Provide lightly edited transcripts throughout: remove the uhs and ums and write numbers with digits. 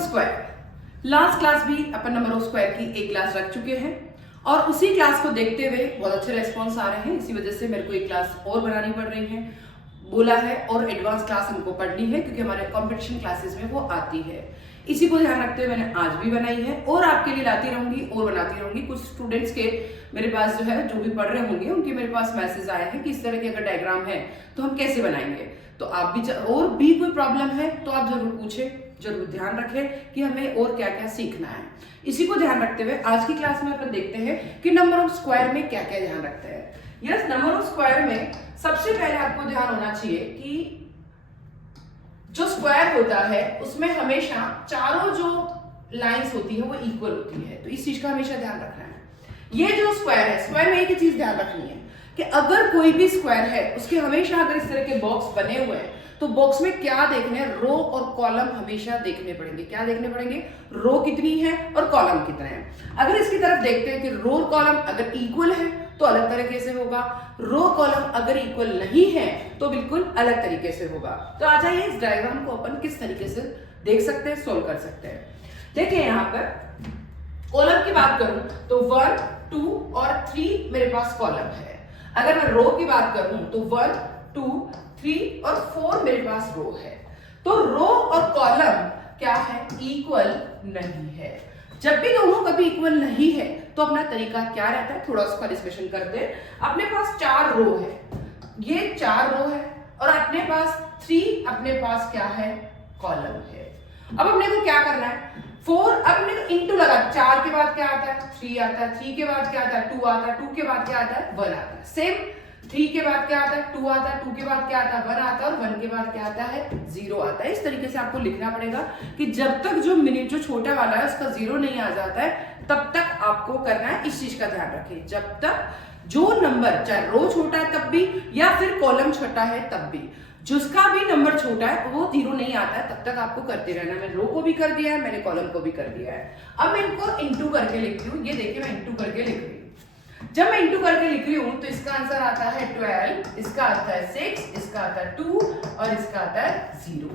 Of square. Last class भी अपन number of square की एक क्लास रख चुके हैं और उसी क्लास को देखते हुए बहुत अच्छे रेस्पॉन्स आ रहे हैं। इसी वजह से मेरे को एक क्लास और बनानी पड़ रही है, बोला है, और एडवांस क्लास हमको पढ़नी है क्योंकि हमारे कंपटीशन क्लासेस में वो आती है। इसी को ध्यान रखते हुए मैंने आज भी बनाई है और आपके लिए लाती रहूंगी और बनाती रहूंगी। कुछ स्टूडेंट्स के मेरे पास जो है, जो भी पढ़ रहे होंगे उनके मेरे पास मैसेज आए हैं कि इस तरह के अगर डायग्राम है तो हम कैसे बनाएंगे। तो आप भी और भी कोई प्रॉब्लम है तो आप जरूर पूछें, जरूर ध्यान रखें कि हमें और क्या क्या सीखना है। इसी को ध्यान रखते हुए आज की क्लास में अपन देखते हैं कि नंबर ऑफ स्क्वायर में क्या क्या ध्यान रखते हैं। यस, नंबर ऑफ स्क्वायर में सबसे पहले आपको ध्यान होना चाहिए कि जो स्क्वायर होता है उसमें हमेशा चारों जो लाइंस होती है वो इक्वल होती है, तो इस चीज का हमेशा ध्यान रखना है। ये जो स्क्वायर है, स्क्वायर में एक ही चीज ध्यान रखनी है कि अगर कोई भी स्क्वायर है उसके हमेशा अगर इस तरह के बॉक्स बने हुए हैं तो बॉक्स में क्या देखने हैं, रो और कॉलम हमेशा देखने पड़ेंगे। क्या देखने पड़ेंगे, रो कितनी है और कॉलम कितने हैं। अगर इसकी तरफ देखते हैं कि रो और कॉलम अगर इक्वल है तो अलग तरीके से होगा, रो कॉलम अगर इक्वल नहीं है तो बिल्कुल अलग तरीके से होगा। तो आ जाइए इस डायग्राम को अपन किस तरीके से देख सकते हैं, सोल्व कर सकते हैं। देखिए यहाँ पर कॉलम की बात करूं तो 1, 2 और 3 मेरे पास कॉलम है। अगर मैं रो की बात करूं तो 1, 2, 3 और 4 मेरे पास रो है। तो रो और कॉलम क्या है, इक्वल नहीं है। जब भी दोनों कभी इक्वल नहीं है तो अपना तरीका क्या रहता है, थोड़ा उसका डिस्कशन करते हैं। अपने पास 4 रो है, ये 4 रो है और अपने पास 3 अपने पास क्या है, कॉलम है। अब अपने को क्या करना है, 4 अपने को इंटू लगा, 4 के बाद क्या आता है, 3 आता है, 3 के बाद क्या आता है, 2 आता है, 2 के बाद क्या आता है, 1 आता है। सेम 3 के बाद क्या आता है, 2 आता है, 2 के बाद क्या आता है, 1 आता है, और 1 के बाद क्या आता है, 0 आता है। इस तरीके से आपको लिखना पड़ेगा कि जब तक जो मिनट जो छोटा वाला है उसका 0 नहीं आ जाता है तब तक आपको करना है। इस चीज का ध्यान रखें, जब तक जो नंबर, चाहे रो छोटा है तब भी या फिर कॉलम छोटा है तब भी, जिसका भी नंबर छोटा है वो 0 नहीं आता है तब तक आपको करते रहना। मैंने रो को भी कर दिया है, मैंने कॉलम को भी कर दिया है। अब मैं इनको इंटू करके लिखती हूँ। ये देखिए मैं इंटू करके लिख रही हूँ। जब मैं इंटू करके लिख रही हूँ तो इसका आंसर आता है 12, इसका आता है 6, इसका आता है 2 और इसका आता है 0।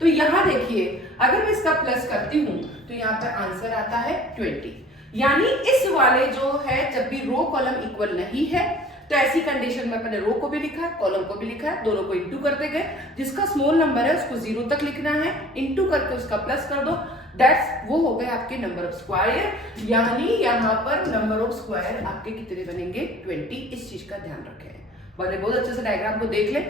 तो यहाँ देखिए अगर मैं इसका प्लस करती हूँ तो यहाँ पर आंसर आता है 20। यानी इस वाले जो है, जब भी रो कॉलम इक्वल नहीं है तो ऐसी कंडीशन में अपने रो को भी लिखा है, कॉलम को भी लिखा है, दोनों को इंटू करते गए। जिसका स्मॉल नंबर है उसको 0 तक लिखना है, इंटू करके उसका प्लस कर दो, दैट्स वो हो गए आपके नंबर ऑफ स्क्वायर। यानी यहाँ पर नंबर ऑफ स्क्वायर आपके कितने बनेंगे, 20। इस चीज का ध्यान रखें। मैंने बहुत अच्छे से डायग्राम को देख ले।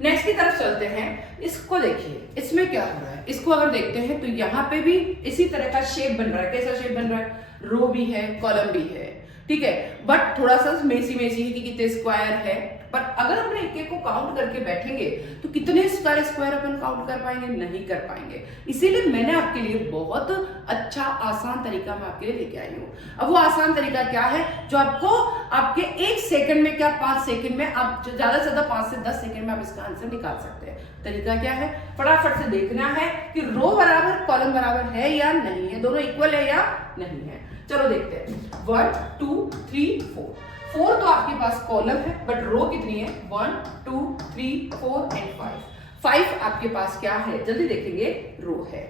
नेक्स्ट की तरफ चलते हैं। इसको देखिए, इसमें क्या हो रहा है, इसको अगर देखते हैं तो यहाँ पे भी इसी तरह का शेप बन रहा है। कैसा शेप बन रहा है, रो भी है, कॉलम भी है, ठीक है, बट थोड़ा सा मेसी मेसी है कि कितने स्क्वायर है। पर अगर अपने एक एक को काउंट करके बैठेंगे तो कितने सारे स्क्वायर अपन काउंट कर पाएंगे, नहीं कर पाएंगे। इसीलिए मैंने आपके लिए बहुत अच्छा आसान तरीका मैं आपके लिए लेके आई हूँ। अब वो आसान तरीका क्या है, जो आपको आपके 1 सेकंड में, क्या 5 सेकंड में, आप ज्यादा से ज्यादा 5 से 10 सेकंड में आप इसका आंसर निकाल सकते हैं। तरीका क्या है, फटाफट से देखना है कि रो बराबर कॉलम बराबर है या नहीं है, दोनों इक्वल है या नहीं है। चलो देखते हैं। 1, 2, 3, 4। 4 तो आपके पास कॉलम है बट रो कितनी है, 1, 2, 3, 4 एंड 5। 5 आपके पास क्या है, जल्दी देखेंगे, रो है।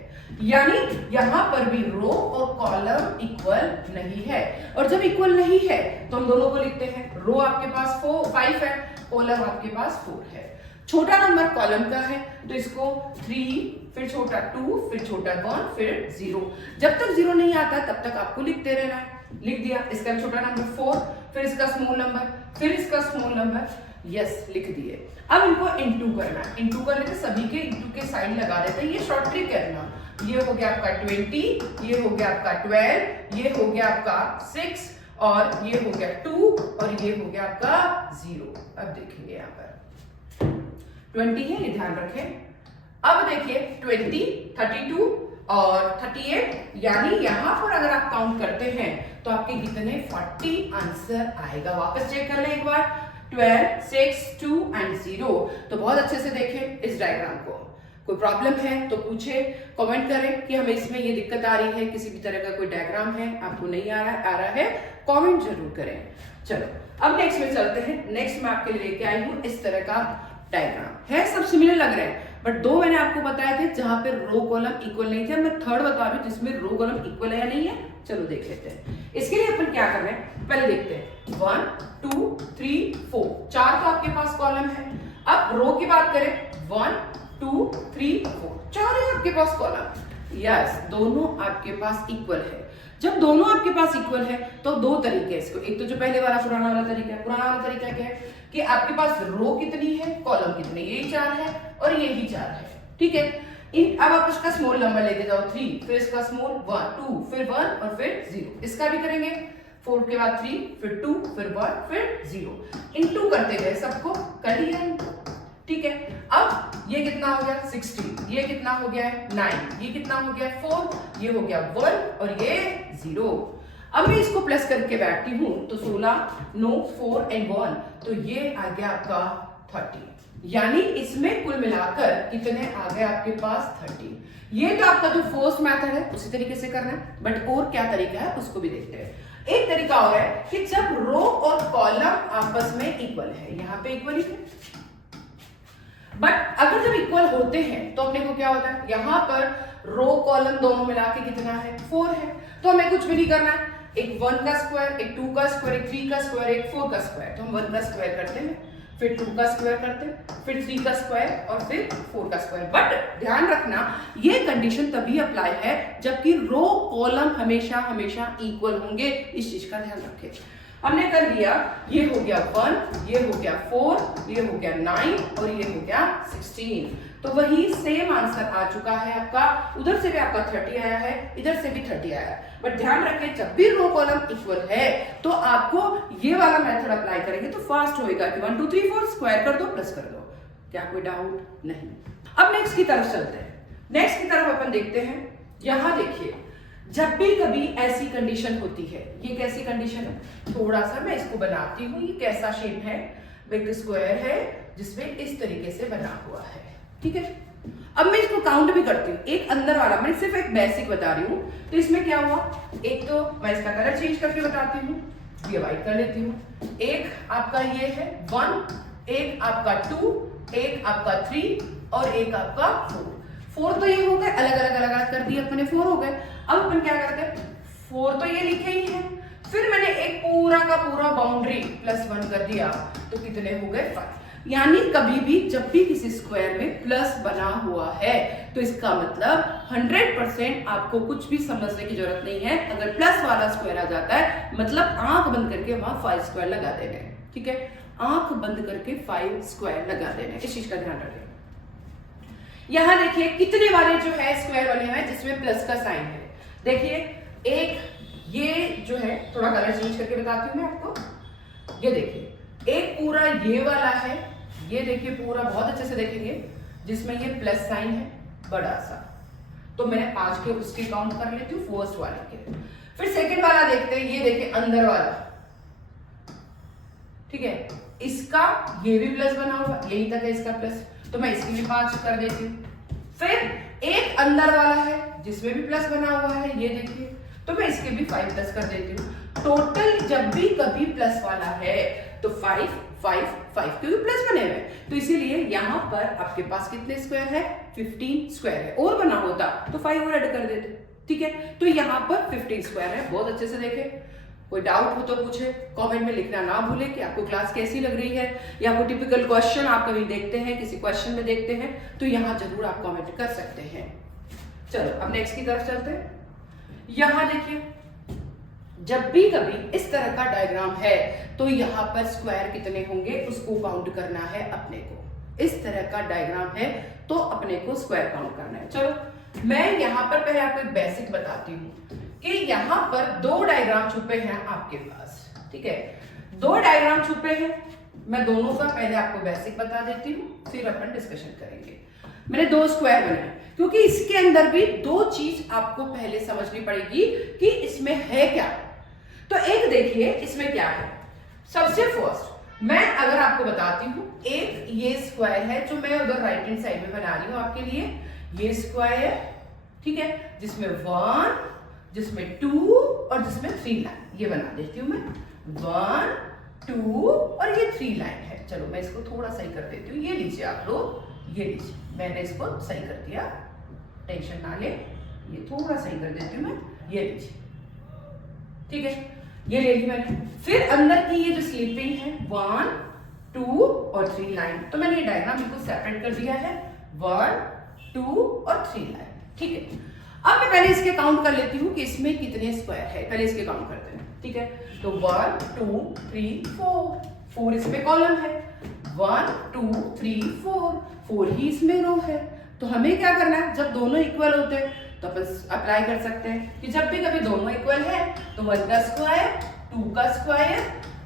यानी यहां पर भी रो और कॉलम इक्वल नहीं है, और जब इक्वल नहीं है तो हम दोनों को लिखते हैं। रो आपके पास 5 है, कॉलम आपके पास 4 है। छोटा नंबर कॉलम का है तो इसको 3, फिर छोटा 2, फिर छोटा 1, फिर 0। जब तक 0 नहीं आता तब तक आपको लिखते रहना है। लिख दिया, इसका छोटा नंबर 4, फिर इसका स्मॉल नंबर, फिर इसका स्मॉल नंबर, यस लिख दिए। अब इनको इंटू करना है। इंटू करने के सभी के इंटू के साइन लगा देते हैं, ये शॉर्ट ट्रिक है ना। ये हो गया आपका 20, ये हो गया आपका 12, ये हो गया आपका 6 और ये हो गया 2 और ये हो गया आपका 0। अब देखेंगे यहाँ पर 20 है, ये ध्यान रखें। अब देखिए 20, 32 और 38, यानी यहां पर अगर आप काउंट करते हैं तो आपके कितने, 40 आंसर आएगा। वापस चेक कर ले एक बार, 12, 6, 2 एंड 0। तो बहुत अच्छे से देखें इस डायग्राम को। कोई प्रॉब्लम है तो पूछे, कमेंट करें कि हमें इसमें ये दिक्कत आ रही है, किसी भी तरह का कोई डायग्राम है आपको नहीं आ रहा है, कमेंट जरूर करें। चलो अब नेक्स्ट में चलते हैं। नेक्स्ट मैं आपके लिए लेके आई हूं इस तरह का डायग्राम है, सब सिमिलर लग रहे हैं बट 2 मैंने आपको बताए थे जहां पे रो कॉलम इक्वल नहीं थे। मैं थर्ड बता रही हूं जिसमें रो कॉलम इक्वल है या नहीं है। चलो देख लेते हैं। इसके लिए अपन क्या कर रहे हैं, पहले देखते हैं 1 2 3 4, 4 तो आपके पास कॉलम है। अब रो की बात करें 1 2 3 4, 4 है आपके पास कॉलम। यस, दोनों आपके पास इक्वल है। जब दोनों आपके पास इक्वल है तो 2 तरीके हैं इसको। एक तो जो पहले वाला पुराना वाला तरीका है, पुराना वाला तरीका क्या है कि आपके पास रो कितनी है, कॉलम कितनी, यही 4 है और यही 4 है, ठीक है। अब आप इसका स्मॉल नंबर लेते जाओ 3, फिर इसका स्मॉल 1 2, फिर 1 और फिर 0। इसका भी करेंगे 4 के बाद 3, फिर 2, फिर 1, फिर 0। इनटू करते गए, सबको कर लिया इनटू, ठीक है। अब ये कितना हो गया 16, ये कितना हो गया है 9, ये कितना हो गया 4, ये हो गया 1 और ये 0। अब मैं इसको प्लस करके बैठती हूं तो 16 9 4 एंड 1, तो ये आ गया आपका 30। यानी इसमें कुल मिलाकर कितने आ गए आपके पास 30। ये तो आपका जो फर्स्ट मेथड है उसी तरीके से करना है, बट और क्या तरीका है उसको भी देखते हैं। एक तरीका हो है कि जब रो और कॉलम आपस में इक्वल है, यहां पे इक्वल ही है, बट अगर जब इक्वल होते हैं तो अपने को क्या होता है, यहां पर रो कॉलम दोनों मिला के कितना है 4 है। तो हमें कुछ भी नहीं करना है, एक 1 का स्क्वायर, एक 2 का स्क्वायर, एक 3 का स्क्वायर, एक 4 का स्क्वायर। तो हम 1 का स्क्वायर करते हैं, फिर 2 का स्क्वायर करते हैं, फिर 3 का स्क्वायर और फिर 4 का स्क्वायर। बट ध्यान रखना ये कंडीशन तभी अप्लाई है जबकि रो कॉलम हमेशा हमेशा इक्वल होंगे, इस चीज का ध्यान रखें। हमने कर लिया, ये हो गया 1, ये हो गया 4, ये हो गया 9 और ये हो गया 16। तो वही सेम आंसर आ चुका है आपका। उधर से भी आपका 30 आया है, इधर से भी 30 आया है। बट ध्यान रखें जब भी रो कॉलम इक्वल है तो आपको ये वाला मेथड अप्लाई करेंगे तो फास्ट होएगा कि 1 2 3 4 स्क्वायर कर दो, प्लस कर दो। क्या कोई डाउट नहीं। अब नेक्स्ट की तरफ चलते हैं। नेक्स्ट की तरफ अपन देखते हैं, यहां देखिए जब भी कभी ऐसी कंडीशन होती है, ये कैसी कंडीशन है, थोड़ा सा मैं इसको बनाती हूँ। ये कैसा शेप है, एक स्क्वायर है जिसमें इस तरीके से बना हुआ है, ठीक है। अब मैं इसको काउंट भी करती हूँ, एक अंदर वाला, मैं सिर्फ एक बेसिक बता रही हूँ। तो इसमें क्या हुआ, एक तो मैं इसका कलर चेंज करके बताती हूँ, ये व्हाइट कर लेती हूँ। एक आपका ये है 1, एक आपका 2, एक आपका 3 और एक आपका 4 तो ये हो गए, अलग अलग कर दिए अपने 4 हो गए। अब अपन क्या करते हैं, 4 तो ये लिखे ही है, फिर मैंने एक पूरा का पूरा बाउंड्री +1 कर दिया तो कितने हो गए 5। यानी कभी भी जब भी किसी स्क्वायर में प्लस बना हुआ है तो इसका मतलब 100% आपको कुछ भी समझने की जरूरत नहीं है। अगर प्लस वाला स्क्वायर आ जाता है मतलब आंख बंद करके वहां 5 स्क्वायर लगा देने हैं, ठीक है। आंख बंद करके 5 स्क्वायर लगा देने, इस चीज का ध्यान रखें। यहां देखिए कितने वाले जो है स्क्वायर बने हुए हैं जिसमें प्लस का साइन है। देखिए एक ये जो है, थोड़ा कलर चेंज करके बताती हूँ मैं आपको। ये देखिए एक पूरा ये वाला है, ये देखिए पूरा बहुत अच्छे से देखेंगे जिसमें ये प्लस साइन है बड़ा सा। तो मैंने 5 के उसके काउंट कर लेती हूँ फर्स्ट वाले के। फिर सेकंड वाला देखते हैं, ये देखिए अंदर वाला, ठीक है। इसका ये भी प्लस बना हुआ, यही तक है इसका प्लस, तो मैं इसकी भी 5 कर देती हूँ। फिर एक अंदर वाला है जिसमें भी प्लस बना हुआ है, ये देखिए, तो मैं इसके भी 5 प्लस कर देती हूँ। टोटल जब भी कभी प्लस वाला है तो 5 5 5 क्योंकि प्लस बने हुए, तो इसीलिए यहाँ पर आपके पास कितने स्क्वायर है, 15 स्क्वायर है। और बना होता तो 5 और ऐड कर देते, ठीक है। तो यहाँ पर 15 स्क्वायर है, बहुत अच्छे से देखे। कोई डाउट हो तो पूछे, कमेंट में लिखना ना भूले कि आपको क्लास कैसी लग रही है, या कोई टिपिकल क्वेश्चन आप कभी देखते हैं, किसी क्वेश्चन में देखते हैं तो यहाँ जरूर आप कमेंट कर सकते हैं। चलो अब नेक्स्ट की तरफ चलते हैं। यहाँ देखिए जब भी कभी इस तरह का डायग्राम है तो यहाँ पर स्क्वायर कितने होंगे उसको काउंट करना है अपने को। इस तरह का डायग्राम है तो अपने को स्क्वायर काउंट करना है। चलो मैं यहाँ पर पहले आपको एक बेसिक बताती हूँ कि यहाँ पर 2 डायग्राम छुपे हैं आपके पास, ठीक है। 2 डायग्राम छुपे हैं, मैं दोनों का पहले आपको बेसिक बता देती हूँ, फिर अपन डिस्कशन करेंगे। मैंने 2 स्क्वायर बनाए क्योंकि इसके अंदर भी 2 चीज आपको पहले समझनी पड़ेगी कि इसमें है क्या। तो एक देखिए इसमें क्या है। सबसे फर्स्ट मैं अगर आपको बताती हूँ, एक ये स्क्वायर है जो मैं उधर राइट हैंड साइड में बना रही हूँ आपके लिए, ये स्क्वायर, ठीक है, जिसमें 1, जिसमें 2 और जिसमें 3 लाइन, ये बना देती हूँ मैं 1 2 और ये 3 लाइन है। चलो मैं इसको थोड़ा सही कर देती हूँ, ये लीजिए आप लोग, ये लीजिए, मैंने इसको सही कर दिया, टेंशन ना ले, ये थोड़ा सही कर देती हूँ मैं, ये लीजिए, ठीक है, ये ले ली मैंने। फिर अंदर की ये जो स्लीपिंग है 1 2 और 3 लाइन, तो मैंने ये डायग्राम बिल्कुल सेपरेट कर दिया है, 1 2 और 3 लाइन, ठीक है। अब मैं पहले इसके काउंट कर लेती हूँ कि इसमें कितने स्क्वायर है, पहले इसके काउंट करते हैं, ठीक है। तो 1 2 3 4 इसमें कॉलम है, 1 2 3 4 ही इसमें रो है। तो हमें क्या करना है, जब दोनों इक्वल होते हैं तो अपन अप्लाई कर सकते हैं कि जब भी कभी दोनों इक्वल है तो 1 का स्क्वायर, 2 का स्क्वायर,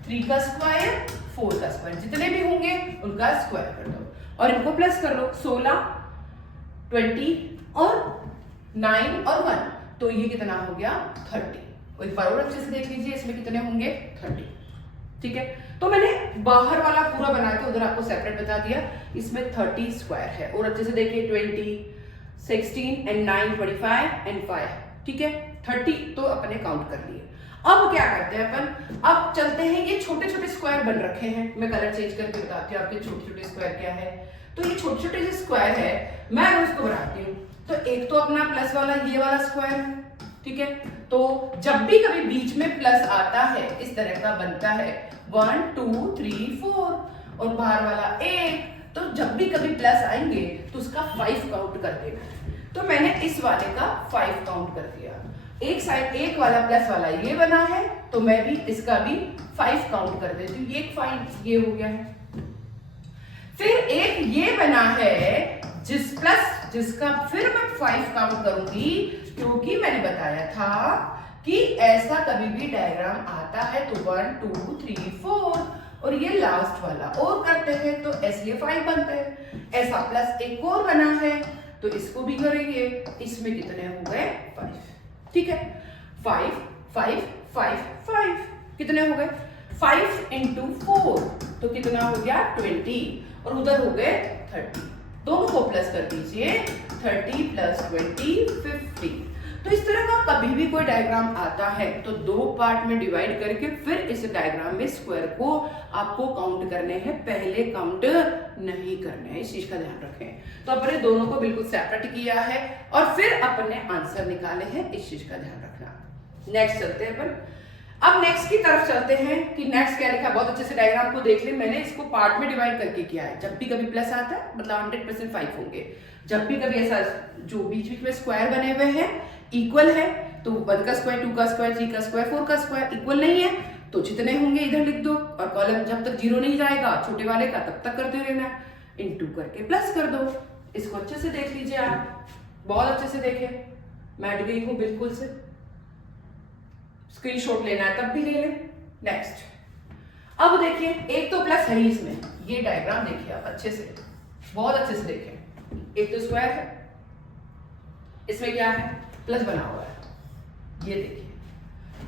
3 का स्क्वायर, 4 का स्क्वायर, जितने भी होंगे उनका स्क्वायर कर दो और इनको प्लस कर लो, 16 20 और 9 और 1, तो ये कितना हो गया 30। एक बार और अच्छे से देख लीजिए इसमें कितने होंगे 30, ठीक है। तो मैंने बाहर वाला पूरा बना के उधर आपको सेपरेट बता दिया, इसमें 30 स्क्वायर है। और अच्छे से देखिए 20 16 एंड 9 25 एंड 5, ठीक है, 30 तो अपने काउंट कर लिए। अब क्या करते हैं अपन, अब चलते हैं, ये छोटे छोटे स्क्वायर बन रखे हैं, मैं कलर चेंज करके बताती हूँ आपके छोटे छोटे स्क्वायर क्या है। तो ये छोटे छोटे जो स्क्वायर है मैं अगर उसको बनाती हूँ तो एक तो अपना प्लस वाला ये वाला स्क्वायर है, ठीक है। तो जब भी कभी बीच में प्लस आता है इस तरह का बनता है 1 2 3 4 और बाहर वाला 1, तो जब भी कभी प्लस आएंगे तो उसका 5 काउंट कर देना है। तो मैंने इस वाले का 5 काउंट कर दिया, एक साइड एक वाला प्लस वाला ये बना है तो मैं भी इसका भी 5 काउंट कर देती हूँ, ये एक 5 ये हो गया है। फिर एक ये बना है जिसका फिर मैं 5 काउंट करूंगी, क्योंकि मैंने बताया था कि ऐसा कभी भी डायग्राम आता है तो 1 2 3 4 और ये लास्ट वाला और करते हैं तो इसलिए 5 बनते हैं। ऐसा प्लस एक और बना है तो इसको भी करेंगे, इसमें कितने हो गए 5, ठीक है। 5 5 5 5 कितने हो गए 5 into 4 तो कितना हो गया 20 और उधर हो गए 30, दोनों को प्लस कर दीजिए, 30 + 20 50। तो इस तरह का कभी भी कोई डायग्राम आता है तो 2 पार्ट में डिवाइड करके फिर इस डायग्राम में स्क्वायर को आपको काउंट करने हैं, पहले काउंट नहीं करने हैं, इस चीज का ध्यान रखें। तो अपने दोनों को बिल्कुल सेपरेट किया है और फिर अपने आंसर निकाले हैं, इस चीज का ध्यान रखना। नेक्स्ट चलते हैं अपन, अब नेक्स्ट की तरफ चलते हैं कि नेक्स्ट क्या लिखा, बहुत अच्छे से डायग्राम को देख ले, मैंने इसको पार्ट में डिवाइड करके किया है। जब भी कभी प्लस आता है मतलब 100% 5 होंगे, जब भी कभी ऐसा जो बीच बीच में स्क्वायर बने हुए हैं इक्वल है तो 1 का स्क्वायर, 2 का स्क्वायर, 3 का स्क्वायर, 4 का स्क्वायर इक्वल नहीं है तो जितने होंगे इधर लिख दो और कॉलम जब तक 0 नहीं जाएगा छोटे वाले का तब तक करते रहना, इनटू करके प्लस कर दो। इसको अच्छे से देख लीजिए आप, बहुत अच्छे से देखें, मैं अट गई हूँ बिल्कुल से, स्क्रीनशॉट लेना है तब भी ले लें। नेक्स्ट, अब देखिए एक तो प्लस है ही इसमें, ये डायग्राम देखिए आप अच्छे से, बहुत अच्छे से देखें, एक तो स्क्वायर है, इसमें क्या है प्लस बना हुआ है, ये देखिए।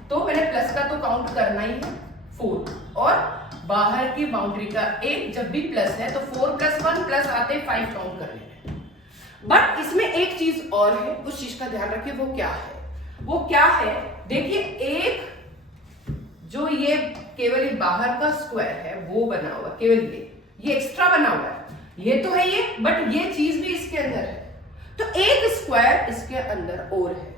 तो मैंने प्लस का तो काउंट करना ही है 4 और बाहर की बाउंड्री का 1, जब भी प्लस है तो 4 + 1 प्लस आते 5 काउंट कर लेते हैं। बट इसमें एक चीज और है, उस चीज का ध्यान रखिए, वो क्या है, वो क्या है देखिए, एक जो ये केवल बाहर का स्क्वायर है वो बना हुआ, केवल ये एक्स्ट्रा बना हुआ है, ये तो है ये, बट ये चीज भी इसके अंदर है, तो एक स्क्वायर इसके अंदर और है।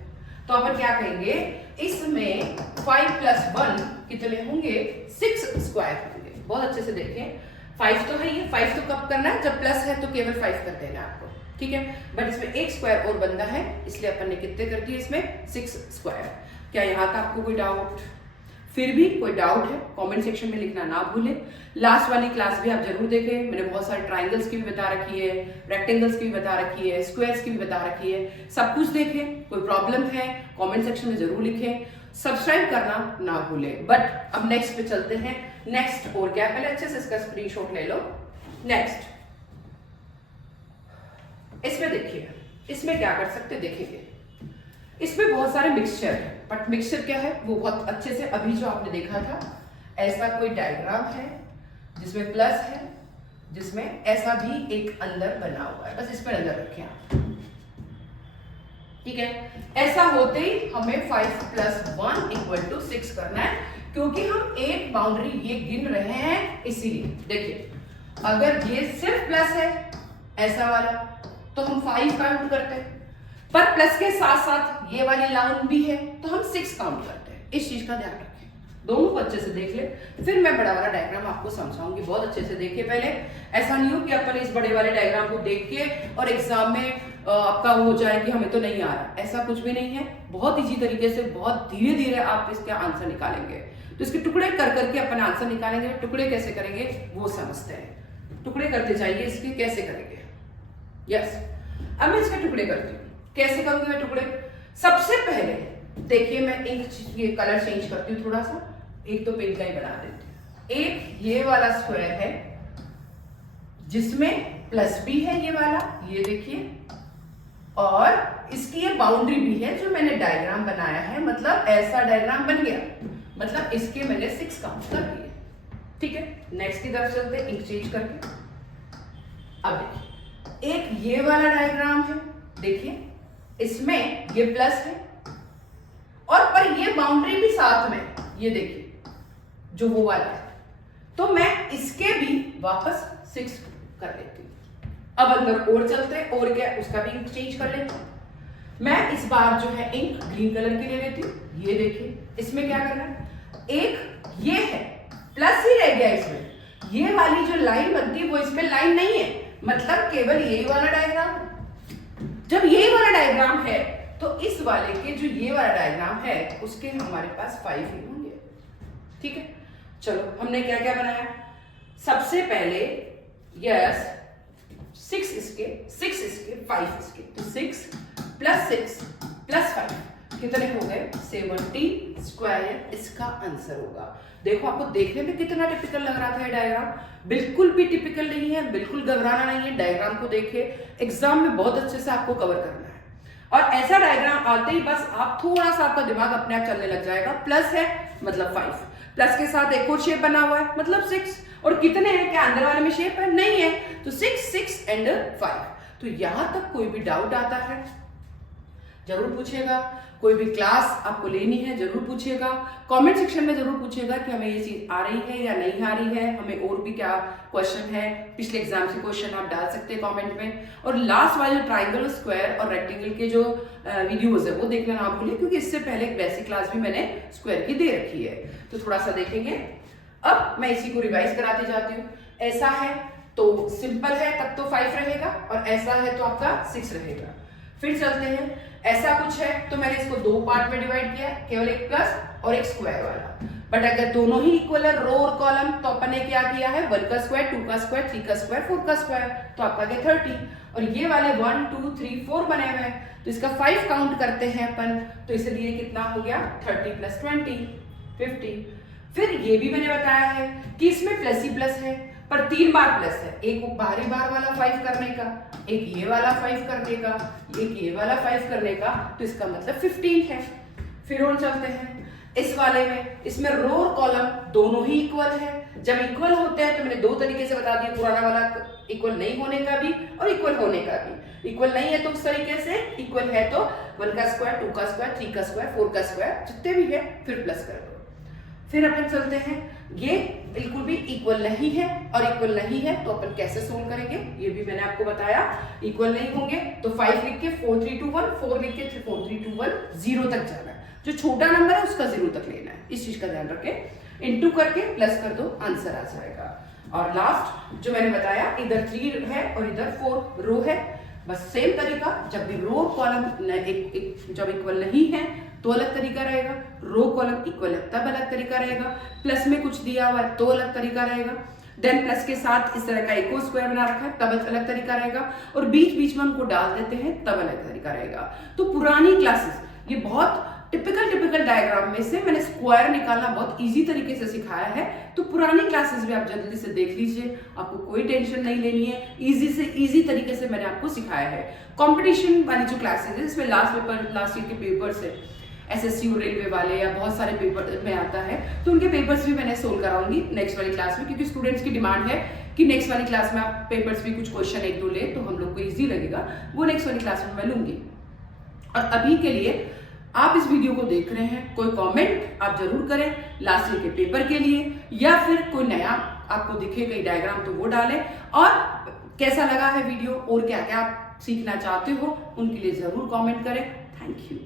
तो अपन क्या कहेंगे, इसमें 5 + 1 कितने होंगे 6 स्क्वायर होंगे। बहुत अच्छे से देखें, 5 तो है ये, 5 तो कब करना है जब प्लस है तो केवल 5 कर देना आपको, ठीक है। बट इसमें एक स्क्वायर और बंदा है इसलिए अपन ने कितने कर दिए इसमें 6 स्क्वायर। क्या यहाँ तक आपको कोई डाउट, फिर भी कोई डाउट है कमेंट सेक्शन में लिखना ना भूलें। लास्ट वाली क्लास भी आप जरूर देखें, मैंने बहुत सारे ट्राइंगल्स की भी बता रखी है, रेक्टेंगल्स की भी बता रखी है, स्क्वायर्स की भी बता रखी है, सब कुछ देखें। कोई प्रॉब्लम है कमेंट सेक्शन में जरूर लिखें, सब्सक्राइब करना ना भूलें। बट अब नेक्स्ट पे चलते हैं। नेक्स्ट और क्या, पहले अच्छे से इसका स्क्रीनशॉट ले लो। नेक्स्ट इसमें देखिए, इसमें क्या कर सकते देखेंगे, इसमें बहुत सारे मिक्सचर है, बट मिक्सचर क्या है वो बहुत अच्छे से अभी जो आपने देखा था, ऐसा कोई डायग्राम है जिसमें प्लस है, जिसमें ऐसा भी एक अंदर बना हुआ है, बस इस पर नजर रखें आप, ठीक है। ऐसा होते ही हमें 5 + 1 = 6 करना है, क्योंकि हम एक बाउंड्री ये गिन रहे हैं, इसीलिए देखिए अगर ये सिर्फ प्लस है ऐसा वाला, तो हम 5 काउंट करते हैं, पर प्लस के साथ साथ ये वाली लाइन भी है तो हम 6 काउंट करते हैं। इस चीज का ध्यान रखें, दोनों को अच्छे से देख ले, फिर मैं बड़ा वाला डायग्राम आपको समझाऊंगी। बहुत अच्छे से देखिए पहले, ऐसा नहीं हो कि अपन इस बड़े वाले डायग्राम को देख के और एग्जाम में आपका हो जाए कि हमें तो नहीं आ रहा, ऐसा कुछ भी नहीं है। बहुत इजी तरीके से, बहुत धीरे धीरे आप इसके आंसर निकालेंगे। तो इसके टुकड़े कर करके अपन आंसर निकालेंगे। टुकड़े कैसे करेंगे वो समझते हैं। टुकड़े करते जाइए, इसके कैसे करेंगे। यस, अब मैं इसके टुकड़े करती हूँ। कैसे करूंगी मैं टुकड़े? सबसे पहले देखिए, मैं एक ये कलर चेंज करती हूँ थोड़ा सा, एक तो पिंक का ही बना देती हूँ। एक ये वाला स्क्वायर है जिसमें प्लस भी है, ये वाला, ये देखिए, और इसकी ये बाउंड्री भी है जो मैंने डायग्राम बनाया है, मतलब ऐसा डायग्राम बन गया, मतलब इसके मैंने 6 काउंट कर दिए। ठीक है, नेक्स्ट की तरफ चलते हैं, इंक चेंज करके। अब देखिए, एक ये वाला डायग्राम है, देखिए इसमें ये प्लस है और पर ये बाउंड्री भी साथ में, ये देखिए जो वो वाला है, तो मैं इसके भी वापस 6 कर लेती हूँ। अब अंदर और चलते हैं, और क्या उसका भी इंक चेंज कर लेते हैं। मैं इस बार जो है इंक ग्रीन कलर की ले लेती हूँ। ये देखिए, इसमें क्या करना है, एक ये है प्लस ही रह गया, इसमें ये वाली जो लाइन बनती है वो इसमें लाइन नहीं है, मतलब केवल यही वाला डायग्राम। जब यही वाला डायग्राम है तो इस वाले के जो ये वाला डायग्राम है उसके हमारे पास 5 ही होंगे। ठीक है, चलो हमने क्या क्या बनाया। सबसे पहले यस 6 इसके 5 इसके, तो 6 + 6 + 5 कितने हो गए? 70 स्क्वायर इसका आंसर होगा। देखो, आपको देखने में कितना टिपिकल लग रहा था ये डायग्राम, बिल्कुल भी टिपिकल नहीं है, बिल्कुल घबराना नहीं है। डायग्राम को देखिए, एग्जाम में बहुत अच्छे से आपको कवर करना है। और ऐसा डायग्राम आते ही बस आप थोड़ा सा, आपका दिमाग अपने आप चलने लग जाएगा। प्लस है मतलब 5, प्लस के साथ एक और शेप बना हुआ है मतलब 6, और कितने हैं, क्या अंदर वाले में शेप है? नहीं है, तो 6 एंड 5। तो यहां तक कोई भी डाउट आता है जरूर पूछेगा, कोई भी क्लास आपको लेनी है जरूर पूछिएगा, कमेंट सेक्शन में जरूर पूछिएगा कि हमें ये चीज आ रही है या नहीं आ रही है, हमें और भी क्या क्वेश्चन है, पिछले एग्जाम के क्वेश्चन आप डाल सकते हैं कमेंट में। और लास्ट वाले ट्राइंगल, स्क्वायर और रेक्टेंगल के जो वीडियोज है वो देखना ना भूलिए, क्योंकि इससे पहले एक बेसिक क्लास भी मैंने स्क्वायर की दे रखी है, तो थोड़ा सा देखेंगे। अब मैं इसी को रिवाइज कराती जाती हूँ। ऐसा है तो सिंपल है, तब तो 5 रहेगा, और ऐसा है तो आपका 6 रहेगा। फिर चलते हैं, ऐसा कुछ है तो मैंने इसको 2 पार्ट में डिवाइड किया, केवल एक प्लस और एक स्क्वायर वाला। बट अगर दोनों ही इक्वल है, रो और कॉलम, तो अपन ने क्या किया है, 1 का स्क्वायर, 2 का स्क्वायर, 3 का स्क्वायर, 4 का स्क्वायर, तो आपका गया 30। और ये वाले 1 2 3 4 बने हुए हैं, तो इसका 5 काउंट करते हैं अपन, तो इसलिए कितना हो गया, 30 + 20 50। फिर ये भी मैंने बताया है कि इसमें प्लस ही प्लस है, पर 3 बार प्लस है, एक बाहरी बार वाला 5 करने का, एक ये वाला 5 करने का, एक ये वाला 5 करने का, तो इसका मतलब 15 है। फिर और चलते हैं, इस वाले में, इसमें रो और कॉलम दोनों ही इक्वल है। जब इक्वल होते हैं तो मैंने 2 तरीके से बता दिया, पुराना वाला इक्वल नहीं होने का भी और इक्वल होने का भी। इक्वल नहीं है तो उस तरीके से, इक्वल है तो 1 का स्क्वायर, 2 का स्क्वायर, 3 का स्क्वायर, 4 का स्क्वायर, जितने भी है फिर प्लस कर दो। फिर अपन चलते हैं, ये बिल्कुल भी इक्वल नहीं है, और इक्वल नहीं है तो अपन कैसे सोल्व करेंगे ये भी मैंने आपको बताया। इक्वल नहीं होंगे तो 5 लिख के 4 3 2 1, 4 लिख के 4 3 2 1, 0 तक जाना है। जो छोटा नंबर है उसका 0 तक लेना है, इस चीज का ध्यान रखें। इनटू करके प्लस कर दो, आंसर आ जाएगा। और लास्ट जो मैंने बताया, इधर 3 है और इधर 4 रो है, बस सेम तरीका। जब भी रो कॉलम जब इक्वल नहीं है तो अलग तरीका रहेगा, रो कॉलम इक्वल है तब अलग तरीका रहेगा, प्लस में कुछ दिया हुआ है तो अलग तरीका रहेगा, देन प्लस के साथ इस तरह का एक और स्क्वायर बना रखा है तब अलग तरीका रहेगा, और बीच बीच में हमको डाल देते हैं तब अलग तरीका रहेगा। तो पुरानी क्लासेस, ये बहुत टिपिकल डायग्राम में से मैंने स्क्वायर निकालना बहुत इजी तरीके से सिखाया है, तो पुरानी क्लासेस भी आप जल्दी से देख लीजिए, आपको कोई टेंशन नहीं लेनी है, इजी से इजी तरीके से मैंने आपको सिखाया है। कंपटीशन वाली जो क्लासेस है, इसमें लास्ट ईयर के पेपर्स है, एसएससी और रेलवे वाले या बहुत सारे पेपर में आता है, तो उनके पेपर्स भी मैंने सोल्व कराऊंगी नेक्स्ट वाली क्लास में, क्योंकि स्टूडेंट्स की डिमांड है कि नेक्स्ट वाली क्लास में आप पेपर्स भी कुछ क्वेश्चन 1-2 ले, तो हम लोग को इजी लगेगा, वो नेक्स्ट वाली क्लास में मैं लूंगी। और अभी के लिए आप इस वीडियो को देख रहे हैं, कोई कमेंट आप जरूर करें लास्ट ईयर के पेपर के लिए, या फिर कोई नया आपको दिखे कहीं डायग्राम तो वो डालें, और कैसा लगा है वीडियो और क्या क्या आप सीखना चाहते हो उनके लिए ज़रूर कमेंट करें। Thank you.